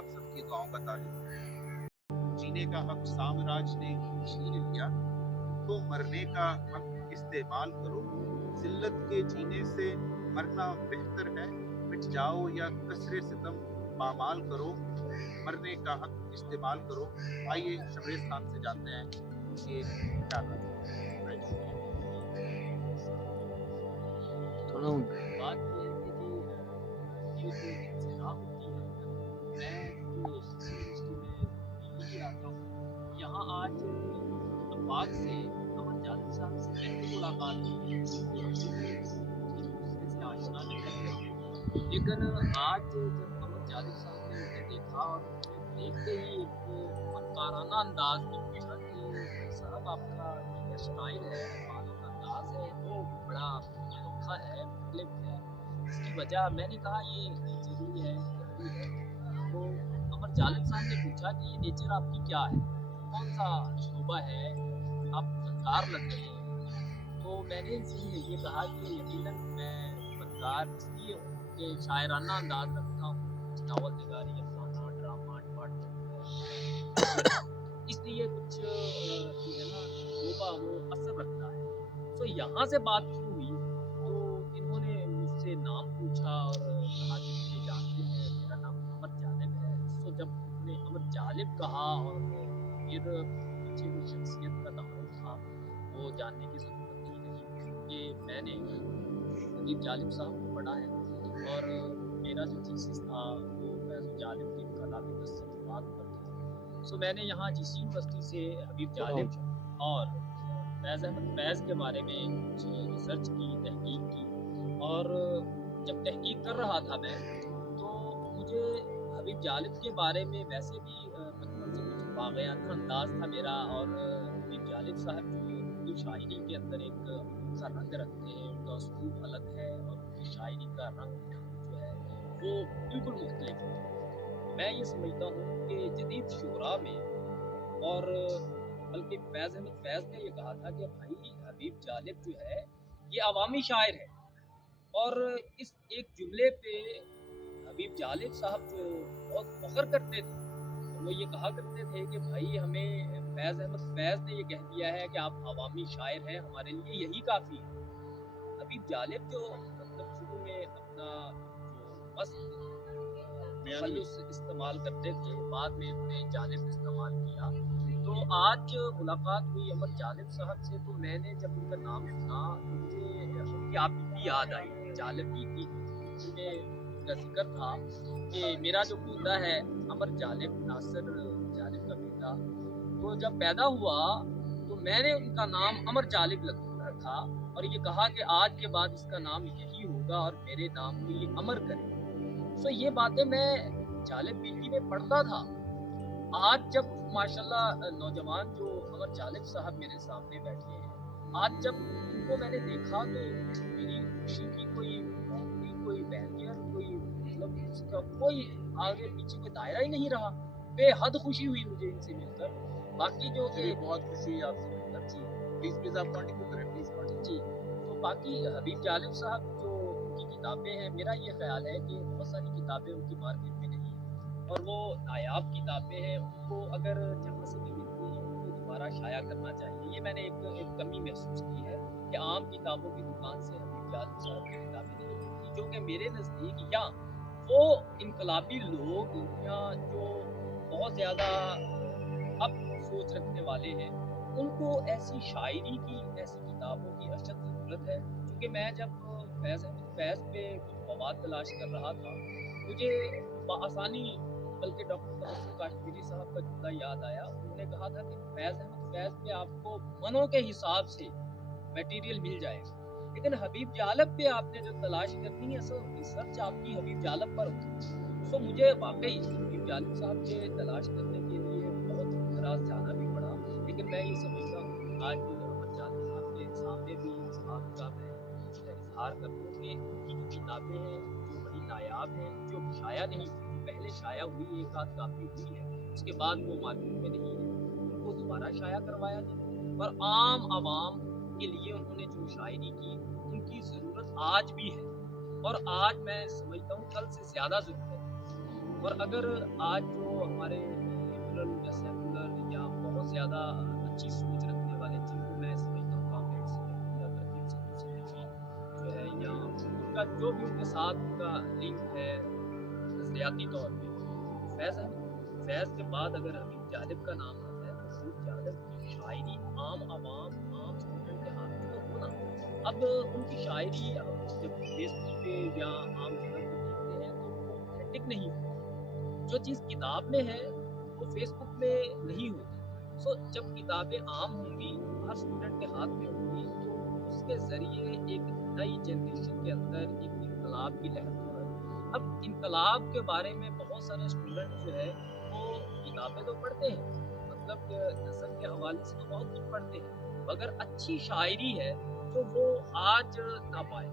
आप सबकी दुआओं का ताल्लुक। जीने का हक साम्राज्य ने छीन लिया, तो मरने का हक इस्तेमाल करो। जिल्लत के जीने से मरना बेहतर है, मिट जाओ या कसरे सितम पामाल करो। मरने का हक इस्तेमाल करो। आइए शबरेज खान से जानते हैं कि क्या बात ये है कि ये जो इंसराफ होती है, मैं जो यूनिवर्सिटी में दिल्ली आता हूँ, यहाँ आज इत्तेफाक से अमर जालिब साहब से पहली मुलाकात हुई है, तो हम लोग एक दूसरे से आशना भी करते हैं। लेकिन आज जब अमर जालिब साहब ने मुझे देखा और मुझे देखते ही एक फनकाराना अंदाज में पूछा कि साहब आपका हेयर स्टाइल है, बालों का अंदाज है, वो बड़ा अनोखा है, मुख्तलिफ है, इसकी वजह मैंने कहा ये नेचुरली है, जरूरी है। तो अमर जालिब साहब ने पूछा कि ये नेचर आपकी क्या है, कौन सा शोबा है, आप फनकार लग रहे हैं। तो मैंने इनसे ये कहा कि यकीनन मैं फनकार इसलिए हूँ कि शायराना अंदाज रखता हूँ, नावल निगारी, अफसाना, ड्रामा, इसलिए कुछ जो है ना शोबा वो असर रखता है। तो यहाँ से बात शुरू हुई, तो इन्होंने मुझसे नाम पूछा और कहा कि मुझे जानते हैं, मेरा नाम अमर जालिब है। तो जब उन्होंने अमर जालिब कहा और फिर पीछे जो शख्सियत का तारुफ था वो जानने की ज़रूरत ही नहीं, क्योंकि मैंने हबीब जालिब साहब को पढ़ा है और मेरा जो थीसिस था वो फैज़ जालिब की इनकलाबी तसव्वुरात पर था। सो मैंने यहाँ जिस यूनिवर्सिटी से हबीब जालिब और फैज़ अहमद फैज़ के बारे में कुछ रिसर्च की, तहकीक की, और जब तहकीक कर रहा था मैं, तो मुझे हबीब जालिब के बारे में वैसे भी बचपन से कुछ वाक़ियाना अंदाज़ था मेरा, और हबीब जालिब साहब जो उर्दू शायरी के अंदर एक अनोखा रंग रखते हैं, उनका उसलूब अलग है और उनकी शायरी का रंग जो है वो बिल्कुल मुख्तलिफ है। मैं ये समझता हूँ कि जदीद शुरा में, और बल्कि फैज़ अहमद फैज़ ने ये कहा था कि भाई हबीब जालिब जो है ये अवामी शायर है, और इस एक जुमले पे हबीब जालिब साहब जो बहुत फ़ख्र करते थे, और वो ये कहा करते थे कि भाई हमें फैज़ अहमद फैज़ ने ये कह दिया है कि आप अवामी शायर हैं, हमारे लिए यही काफ़ी है। हबीब जालिब जो मतलब शुरू में अपना जो मस्त तखल्लुस इस्तेमाल करते थे, बाद में उन्होंने जालिब इस्तेमाल किया। तो आज मुलाकात हुई अमर जालिब साहब से, तो मैंने जब उनका नाम सुना तो मुझे उनकी आप बीती याद आई, जालिब बीती, जिसमें उनका जिक्र था कि मेरा जो पोता है अमर जालिब, नासिर जालिब का बेटा, तो जब पैदा हुआ तो मैंने उनका नाम अमर जालिब रखा और ये कहा कि आज के बाद इसका नाम यही होगा और मेरे नाम को ये अमर करे। तो ये बातें मैं जालिब बीकी में पढ़ता था। आज जब माशाल्लाह नौजवान जो अमर जालिब साहब मेरे सामने बैठे हैं, आज जब उनको मैंने देखा तो मेरी खुशी की कोई बाउंड्री, कोई बैरियर, कोई मतलब उसका कोई आगे पीछे कोई दायरा ही नहीं रहा। बेहद खुशी हुई मुझे इनसे मिलकर। बाकी जो मुझे भी बहुत खुशी हुई आपसे मिलकर। जी प्लीज आप कंटिन्यू करें, प्लीज कंटिन्यू। जी, तो बाकी हबीब जालिब साहब जो उनकी किताबें हैं, मेरा ये ख्याल है कि बहुत सारी किताबें उनकी मार्केट में नहीं है और वो नायाब किताबें हैं, उनको अगर जहाँ से भी मिलती हैं उनको दोबारा शाया करना चाहिए। ये मैंने एक कमी महसूस की है कि आम किताबों की दुकान से हबीब जालिब साहब की किताबें नहीं मिलती, जो कि मेरे नज़दीक या वो इनकलाबी लोग या जो बहुत ज़्यादा अब सोच रखने वाले हैं, उनको ऐसी शायरी की, ऐसी किताबों की अशद ज़रूरत है। क्योंकि मैं जब फैज़ अहमद फैज़ पे कुछ मवाद तलाश कर रहा था, मुझे बआसानी, बल्कि डॉक्टर तबस्सुम काश्मीरी साहब का जुमला याद आया। उन्होंने कहा था कि फैज़ अहमद फैज़ पे आपको मनों के हिसाब से मटेरियल मिल जाएगा, लेकिन हबीब जालिब पे आपने जो तलाश करनी है, असल रिसर्च आपकी हबीब जालिब पर होगी। तो मुझे वाक़ई हबीब जालिब साहब के तलाश करने के लिए बहुत दराज जाना भी पड़ा, लेकिन मैं ये समझता हूँ आज अमर जालिब साहब के सामने भी इस बात का मैं इज़हार कर दूँ कि उनकी जो किताबें हैं जो बड़ी नायाब हैं, जो शाया नहीं हुई, जो पहले शाया हुई एक आध काफ़ी हुई है, उसके बाद वो मार्केट में नहीं है, उनको दोबारा शाया करवाया जाए। और आम आवाम के लिए उन्होंने जो शायरी की, उनकी ज़रूरत आज भी है और आज मैं समझता हूँ कल से ज़्यादा ज़रूरत है। और अगर आज जो हमारे लिबरल या सेकुलर या बहुत ज़्यादा अच्छी सोच रखने वाले, जिनको मैं समझता हूँ कॉमरेड्स या तरकीब संधू सतीशी जो है, या उनका जो भी उनके साथ उनका लिंक है नज़रियाती तौर पे, फैज़ अहमद, फैज़ के बाद अगर हबीब जालिब का नाम आता है, तो हबीब जालिब की शायरी आम आवाम, आम स्टूडेंट के हाथ में तो हो ना। अब उनकी शायरी जब फेसबुक पे या आम जगह पे देखते हैं तो वो ऑथेंटिक नहीं होती। जो चीज़ किताब में है वो फेसबुक में नहीं होती। सो जब किताबें आम होंगी, हर स्टूडेंट के हाथ में होंगी, तो उसके ज़रिए एक नई जनरेशन के अंदर एक इनकलाब की लहर दौड़ेगी। अब इनकलाब के बारे में बहुत सारे स्टूडेंट जो है वो किताबें तो पढ़ते हैं, मतलब नज़र के हवाले से तो बहुत कुछ पढ़ते हैं, मगर अच्छी शायरी है जो वो आज ना पाए।